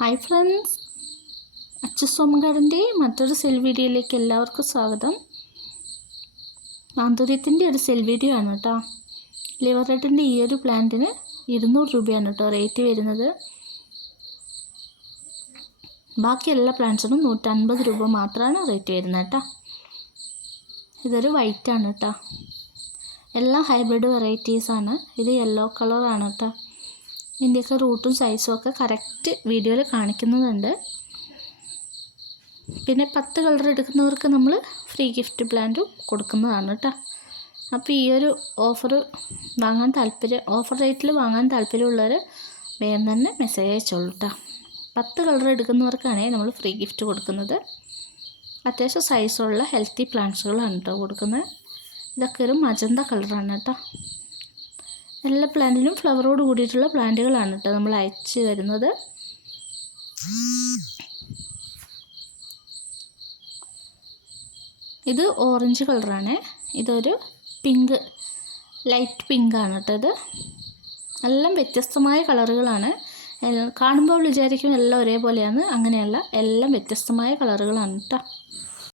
Hi friends അച്ചുസ്വാമകാരന്റെ മറ്റൊരു cell വീഡിയോയിലേക്ക് എല്ലാവർക്കും സ്വാഗതം. ആന്തൂര്യത്തിന്റെ ഒരു സെൽ വീഡിയോ ആണ് കേട്ടോ. ലിവറേറ്റിന്റെ ഈ ഒരു പ്ലാന്റിന് ഇരുന്നൂറ് രൂപയാണ് കേട്ടോ റേറ്റ് വരുന്നത്. ബാക്കി എല്ലാ പ്ലാന്റ്സിനും നൂറ്റൻപത് രൂപ മാത്രമാണ് റേറ്റ് വരുന്നത് കേട്ടോ. ഇതൊരു വൈറ്റാണ് കേട്ടോ. എല്ലാം ഹൈബ്രിഡ് വെറൈറ്റീസാണ് ഇത് യെല്ലോ കളറാണ് കേട്ടോ. ഇതിന്റെയൊക്കെ റൂട്ടും സൈസും ഒക്കെ കറക്റ്റ് വീഡിയോയിൽ കാണിക്കുന്നുണ്ട്. പിന്നെ പത്ത് കളർ എടുക്കുന്നവർക്ക് നമ്മൾ ഫ്രീ ഗിഫ്റ്റ് പ്ലാന്റും കൊടുക്കുന്നതാണ് കേട്ടോ. അപ്പോൾ ഈ ഒരു ഓഫർ വാങ്ങാൻ താല്പര്യം ഓഫർ റേറ്റിൽ വാങ്ങാൻ താല്പര്യമുള്ളവർ വേഗം തന്നെ മെസ്സേജ് അയച്ചോളൂ കേട്ടോ. പത്ത് കളർ എടുക്കുന്നവർക്കാണെങ്കിൽ നമ്മൾ ഫ്രീ ഗിഫ്റ്റ് കൊടുക്കുന്നത്. അത്യാവശ്യം സൈസുള്ള ഹെൽത്തി പ്ലാന്റ്സുകളാണ് കേട്ടോ കൊടുക്കുന്നത്. ഇതൊക്കെ ഒരു മജന്ത കളറാണ് കേട്ടോ. എല്ലാ പ്ലാന്റിനും ഫ്ലവറോട് കൂടിയിട്ടുള്ള പ്ലാന്റുകളാണ് കേട്ടോ നമ്മൾ അയച്ച് തരുന്നത്. ഇത് ഓറഞ്ച് കളറാണ്. ഇതൊരു പിങ്ക് ലൈറ്റ് പിങ്ക് ആണ് കേട്ടോ ഇത്. എല്ലാം വ്യത്യസ്തമായ കളറുകളാണ്. കാണുമ്പോൾ വിചാരിക്കും എല്ലാം ഒരേപോലെയാണ്. അങ്ങനെയല്ല എല്ലാം വ്യത്യസ്തമായ കളറുകളാണ് കേട്ടോ.